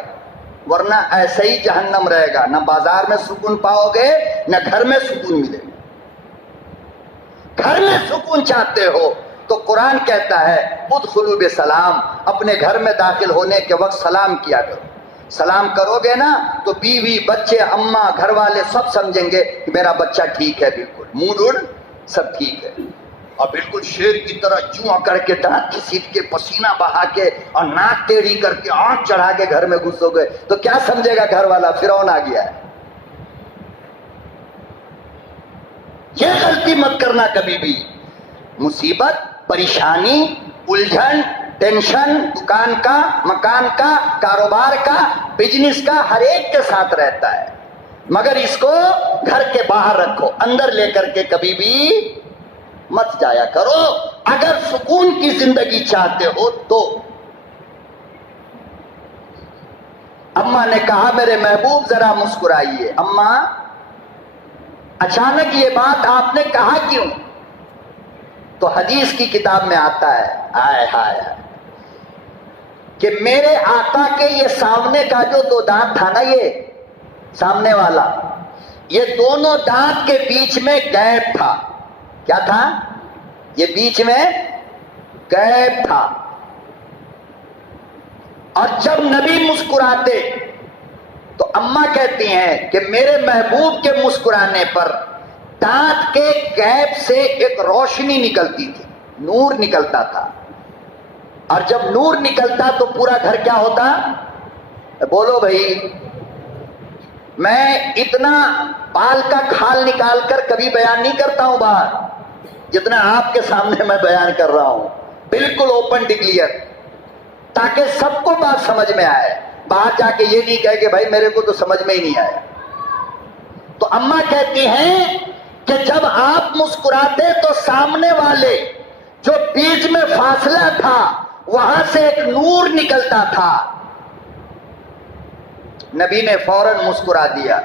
ورنہ ایسے ہی جہنم رہے گا. نہ بازار میں سکون پاؤ گے، نہ گھر میں سکون ملے گا. گھر میں سکون چاہتے ہو تو قرآن کہتا ہے ادخلوا بسلام، اپنے گھر میں داخل ہونے کے وقت سلام کیا کرو. سلام کرو گے نا تو بیوی، بچے، اماں، گھر والے سب سمجھیں گے کہ میرا بچہ ٹھیک ہے، بالکل موڈ ووڈ سب ٹھیک ہے. اور بالکل شیر کی طرح چواں کر کے، دانت گھسیٹ کے، پسینہ بہا کے اور ناک ٹیڑھی کر کے، آنکھ چڑھا کے گھر میں گھسو گے تو کیا سمجھے گا گھر والا؟ فرعون آ گیا ہے. یہ غلطی مت کرنا کبھی بھی. مصیبت، پریشانی، الجھن، ٹینشن دکان کا، مکان کا، کاروبار کا، بزنس کا ہر ایک کے ساتھ رہتا ہے، مگر اس کو گھر کے باہر رکھو، اندر لے کر کے کبھی بھی مت جایا کرو اگر سکون کی زندگی چاہتے ہو تو. اما نے کہا میرے محبوب ذرا مسکرائیے. اما اچانک یہ بات آپ نے کہا کیوں؟ تو حدیث کی کتاب میں آتا ہے، آئے ہائے کہ میرے آقا کے یہ سامنے کا جو دو دانت تھا نا، یہ سامنے والا، یہ دونوں دانت کے بیچ میں گیپ تھا. کیا تھا؟ یہ بیچ میں گیپ تھا. اور جب نبی مسکراتے تو اماں کہتی ہیں کہ میرے محبوب کے مسکرانے پر دانت کے گیپ سے ایک روشنی نکلتی تھی، نور نکلتا تھا. اور جب نور نکلتا تو پورا گھر کیا ہوتا؟ بولو بھائی. میں اتنا بال کا کھال نکال کر کبھی بیان نہیں کرتا ہوں باہر جتنا آپ کے سامنے میں بیان کر رہا ہوں، بالکل اوپن ڈکلیئر، تاکہ سب کو بات سمجھ میں آئے. باہر جا کے یہ نہیں کہے کہ بھائی میرے کو تو سمجھ میں ہی نہیں آیا. تو اماں کہتی ہیں کہ جب آپ مسکراتے تو سامنے والے جو بیچ میں فاصلہ تھا وہاں سے ایک نور نکلتا تھا. نبی نے فوراً مسکرا دیا.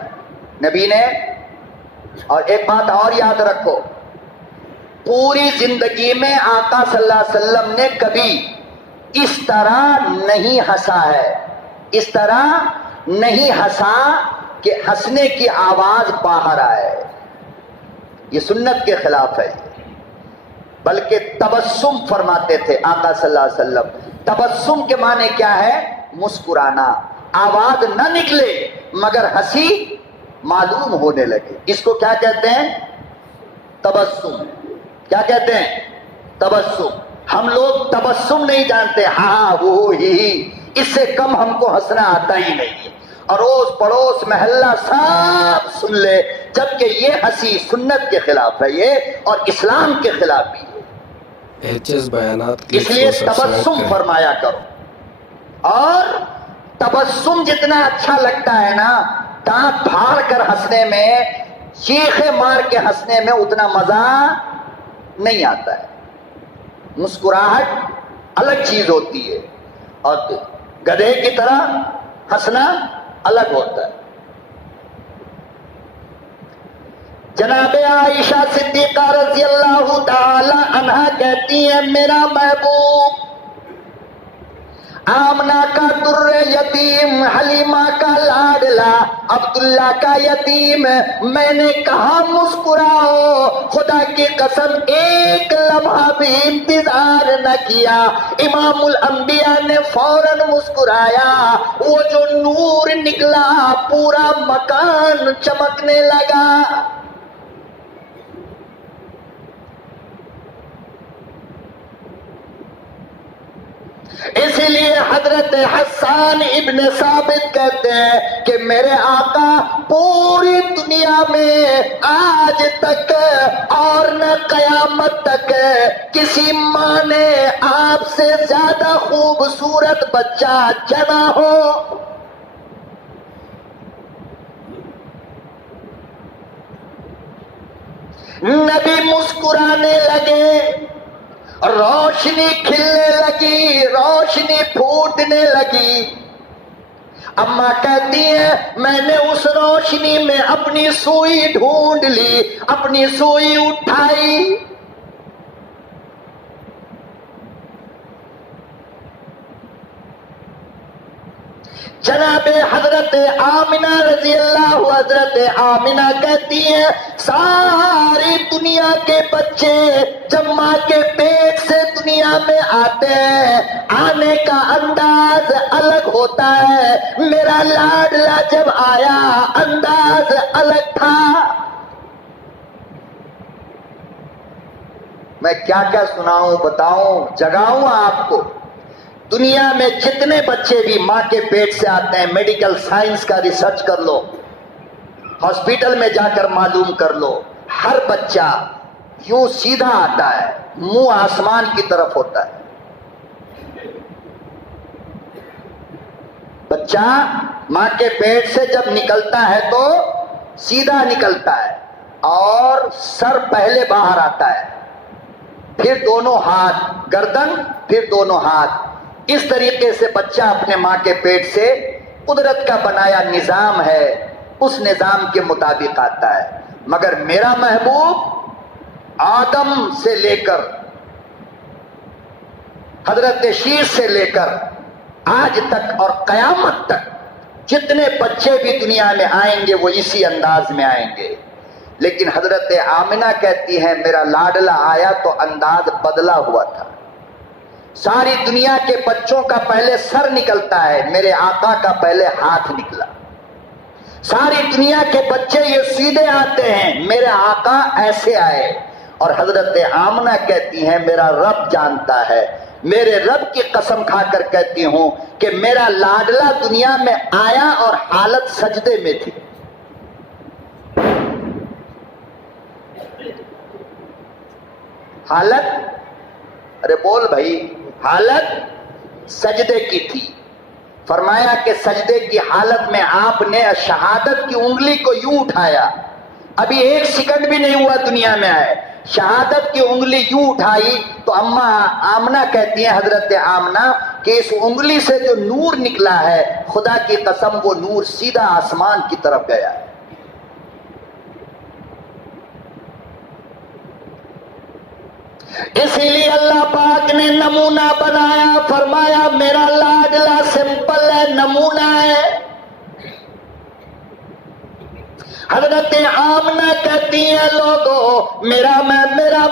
نبی نے، اور ایک بات اور یاد رکھو، پوری زندگی میں آقا صلی اللہ علیہ وسلم نے کبھی اس طرح نہیں ہنسا ہے، اس طرح نہیں ہنسا کہ ہنسنے کی آواز باہر آئے. یہ سنت کے خلاف ہے. بلکہ تبسم فرماتے تھے آقا صلی اللہ علیہ وسلم. تبسم کے معنی کیا ہے؟ مسکرانا. آواز نہ نکلے مگر ہنسی معلوم ہونے لگے. اس کو کیا کہتے ہیں؟ تبسم. کیا کہتے ہیں؟ تبسم. ہم لوگ تبسم نہیں جانتے، ہاں وہ ہی، اس سے کم ہم کو ہنسنا آتا ہی نہیں. اڑوس پڑوس محلہ سب سن لے، جبکہ یہ ہنسی سنت کے خلاف ہے یہ، اور اسلام کے خلاف بھی ہے. اس لیے تبسم فرمایا کرو. اور تبسم جتنا اچھا لگتا ہے نا، دانت پھاڑ کر ہنسنے میں، چیخے مار کے ہنسنے میں اتنا مزہ نہیں آتا ہے. مسکراہٹ الگ چیز ہوتی ہے اور گدھے کی طرح ہنسنا الگ ہوتا ہے. جناب عائشہ صدیقہ رضی اللہ تعالی عنہا کہتی ہیں میرا محبوب آمنہ کا در یتیم، حلیمہ کا لاڈلا، عبداللہ کا یتیم، میں نے کہا مسکراؤ، خدا کی قسم ایک لمحہ بھی انتظار نہ کیا، امام الانبیاء نے فوراً مسکرایا. وہ جو نور نکلا پورا مکان چمکنے لگا. اسی لیے حضرت حسان ابن ثابت کہتے ہیں کہ میرے آقا پوری دنیا میں آج تک اور نہ قیامت تک کسی ماں نے آپ سے زیادہ خوبصورت بچہ جنا ہو. نبی مسکرانے لگے، روشنی کھلنے لگی، روشنی پھوٹنے لگی. اماں کہتی ہیں میں نے اس روشنی میں اپنی سوئی ڈھونڈ لی، اپنی سوئی اٹھائی. جناب حضرت آمنہ رضی اللہ، حضرت آمنہ کہتی ہیں ساری دنیا کے بچے جب ماں کے پیٹ سے دنیا میں آتے ہیں آنے کا انداز الگ ہوتا ہے. میرا لاڈلا جب آیا انداز الگ تھا. میں کیا کیا سناؤں، بتاؤں، جگاؤں آپ کو. دنیا میں جتنے بچے بھی ماں کے پیٹ سے آتے ہیں، میڈیکل سائنس کا ریسرچ کر لو، ہاسپٹل میں جا کر معلوم کر لو، ہر بچہ یوں سیدھا آتا ہے، منہ آسمان کی طرف ہوتا ہے. بچہ ماں کے پیٹ سے جب نکلتا ہے تو سیدھا نکلتا ہے اور سر پہلے باہر آتا ہے، پھر دونوں ہاتھ، گردن، پھر دونوں ہاتھ. اس طریقے سے بچہ اپنے ماں کے پیٹ سے قدرت کا بنایا نظام ہے، اس نظام کے مطابق آتا ہے. مگر میرا محبوب آدم سے لے کر، حضرت شیش سے لے کر آج تک اور قیامت تک جتنے بچے بھی دنیا میں آئیں گے وہ اسی انداز میں آئیں گے. لیکن حضرت آمنہ کہتی ہیں میرا لاڈلا آیا تو انداز بدلا ہوا تھا. ساری دنیا کے بچوں کا پہلے سر نکلتا ہے، میرے آقا کا پہلے ہاتھ نکلا. ساری دنیا کے بچے یہ سیدھے آتے ہیں، میرے آقا ایسے آئے. اور حضرت آمنہ کہتی ہیں میرا رب جانتا ہے، میرے رب کی قسم کھا کر کہتی ہوں کہ میرا لاڈلا دنیا میں آیا اور حالت سجدے میں تھی. حالت، ارے بول بھائی، حالت سجدے کی تھی. فرمایا کہ سجدے کی حالت میں آپ نے شہادت کی انگلی کو یوں اٹھایا، ابھی ایک سیکنڈ بھی نہیں ہوا دنیا میں آئے، شہادت کی انگلی یوں اٹھائی تو اماں آمنہ کہتی ہیں حضرت آمنہ کہ اس انگلی سے جو نور نکلا ہے خدا کی قسم وہ نور سیدھا آسمان کی طرف گیا. اسی لیے اللہ پاک نے نمونہ بنایا، فرمایا میرا لاڈلا سمپل ہے، نمونہ ہے. حضرت آمنہ کہتی ہیں لوگوں میرا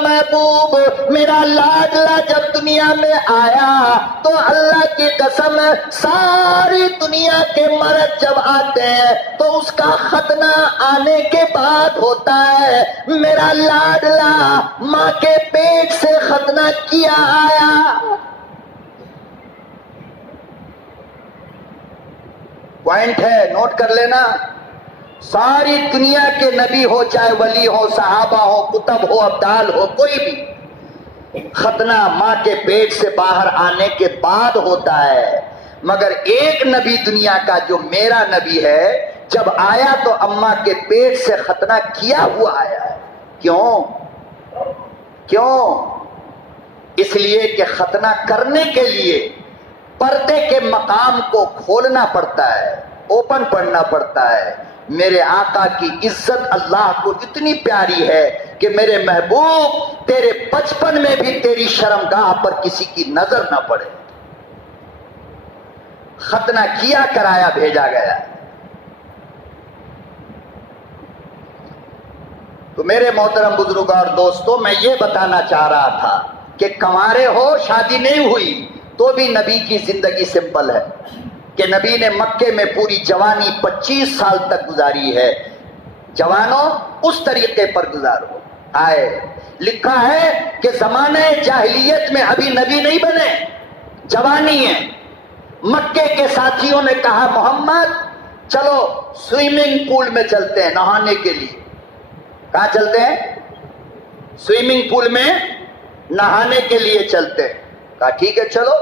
محبوب میرا لاڈلا جب دنیا میں آیا تو اللہ کی قسم ساری دنیا کے مرد جب آتے ہیں تو اس کا ختنہ آنے کے بعد ہوتا ہے. میرا لاڈلا ماں کے پیٹ سے ختنہ کیا آیا. پوائنٹ ہے، نوٹ کر لینا. ساری دنیا کے نبی ہو، چاہے ولی ہو، صحابہ ہو، کتب ہو، ابدال ہو، کوئی بھی، ختنہ ماں کے پیٹ سے باہر آنے کے بعد ہوتا ہے. مگر ایک نبی دنیا کا جو میرا نبی ہے جب آیا تو اماں کے پیٹ سے ختنہ کیا ہوا آیا ہے. کیوں؟ اس لیے کہ ختنہ کرنے کے لیے پردے کے مقام کو کھولنا پڑتا ہے، اوپن پڑھنا پڑتا ہے. میرے آقا کی عزت اللہ کو اتنی پیاری ہے کہ میرے محبوب تیرے بچپن میں بھی تیری شرمگاہ پر کسی کی نظر نہ پڑے. ختنہ کیا کرایا بھیجا گیا. تو میرے محترم بزرگ اور دوستوں میں یہ بتانا چاہ رہا تھا کہ کنوارے ہو، شادی نہیں ہوئی تو بھی نبی کی زندگی سمپل ہے کہ نبی نے مکے میں پوری جوانی 25 سال تک گزاری ہے. جوانوں اس طریقے پر گزارو. آئے لکھا ہے کہ زمانہ جاہلیت میں ابھی نبی نہیں بنے، جوانی ہے. مکے کے ساتھیوں نے کہا محمد چلو سوئمنگ پول میں چلتے ہیں نہانے کے لیے. کہاں چلتے ہیں؟ سوئمنگ پول میں نہانے کے لیے چلتے ہیں. کہا ٹھیک ہے چلو.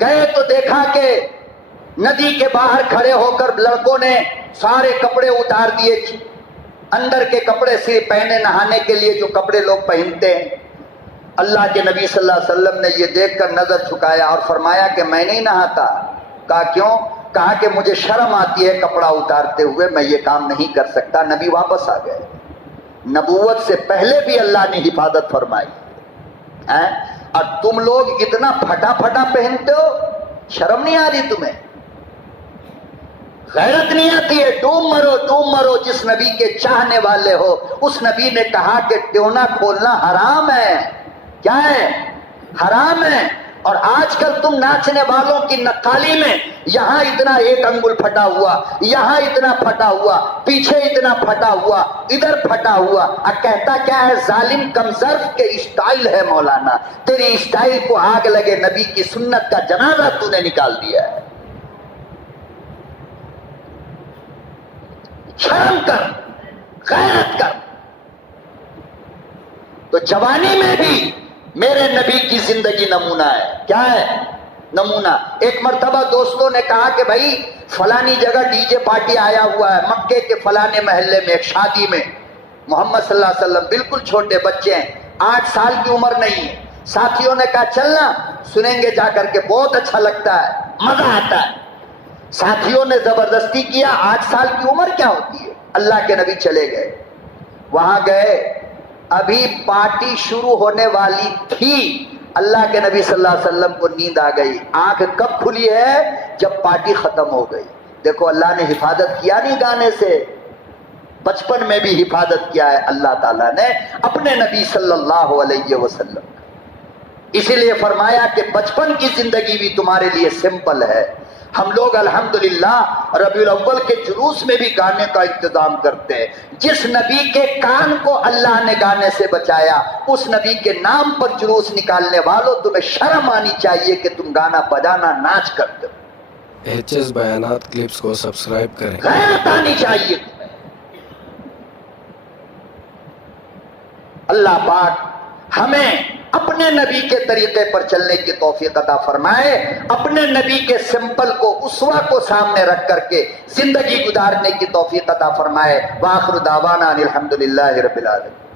گئے تو دیکھا کہ ندی کے باہر کھڑے ہو کر لڑکوں نے سارے کپڑے اتار دیے، اندر کے کپڑے صرف پہنے نہانے کے لیے جو کپڑے لوگ پہنتے ہیں. اللہ کے نبی صلی اللہ علیہ وسلم نے یہ دیکھ کر نظر جھکایا اور فرمایا کہ میں نہیں نہاتا. کہا کیوں؟ کہا کہ مجھے شرم آتی ہے کپڑا اتارتے ہوئے، میں یہ کام نہیں کر سکتا. نبی واپس آ گئے. نبوت سے پہلے بھی اللہ نے حفاظت فرمائی. اور تم لوگ اتنا پھٹا پھٹا پہنتے ہو، شرم نہیں آ رہی تمہیں؟ غیرت نہیں آتی ہے؟ ڈوم مرو. جس نبی کے چاہنے والے ہو اس نبی نے کہا کہ ٹیونا کھولنا حرام ہے. کیا ہے؟ حرام ہے. اور آج کل تم ناچنے والوں کی نقالی میں یہاں اتنا ایک انگل پھٹا ہوا، یہاں اتنا پھٹا ہوا، پیچھے اتنا پھٹا ہوا، ادھر پھٹا ہوا. کہتا کیا ہے؟ ظالم کمظرف کے اسٹائل ہے مولانا. تیری اسٹائل کو آگ لگے، نبی کی سنت کا جنازہ تو نے نکال دیا ہے. شرم کر، غیرت کر. تو جوانی میں بھی میرے نبی کی زندگی نمونہ ہے. کیا ہے نمونہ؟ ایک مرتبہ دوستوں نے کہا کہ بھائی فلانی جگہ ڈی جے پارٹی آیا ہوا ہے، مکے کے فلانے محلے میں ایک شادی میں. محمد صلی اللہ علیہ وسلم بالکل چھوٹے بچے ہیں، 8 سال کی عمر نہیں ہے. ساتھیوں نے کہا چلنا، سنیں گے جا کر کے، بہت اچھا لگتا ہے، مزہ آتا ہے. ساتھیوں نے زبردستی کیا. 8 سال کی عمر کیا ہوتی ہے؟ اللہ کے نبی چلے گئے. وہاں گئے، ابھی پارٹی شروع ہونے والی تھی اللہ کے نبی صلی اللہ علیہ وسلم کو نیند آ گئی. آنکھ کب کھلی ہے؟ جب پارٹی ختم ہو گئی. دیکھو اللہ نے حفاظت کیا نہیں گانے سے، بچپن میں بھی حفاظت کیا ہے اللہ تعالیٰ نے اپنے نبی صلی اللہ علیہ وسلم. اسی لیے فرمایا کہ بچپن کی زندگی بھی تمہارے لیے سمپل ہے. ہم لوگ الحمدللہ ربیع الاول کے جلوس میں بھی گانے کا انتظام کرتے ہیں. جس نبی کے کان کو اللہ نے گانے سے بچایا، اس نبی کے نام پر جلوس نکالنے والوں، تمہیں شرم آنی چاہیے کہ تم گانا بجانا ناچ کرتے ہو. ایچ بیانات کلپس کو سبسکرائب کریں. غیرت آنی چاہیے تمہیں. اللہ پاک ہمیں اپنے نبی کے طریقے پر چلنے کی توفیق عطا فرمائے، اپنے نبی کے سمپل کو، اسوہ کو سامنے رکھ کر کے زندگی گزارنے کی توفیق عطا فرمائے. وآخر دعوانا الحمدللہ رب العالمین.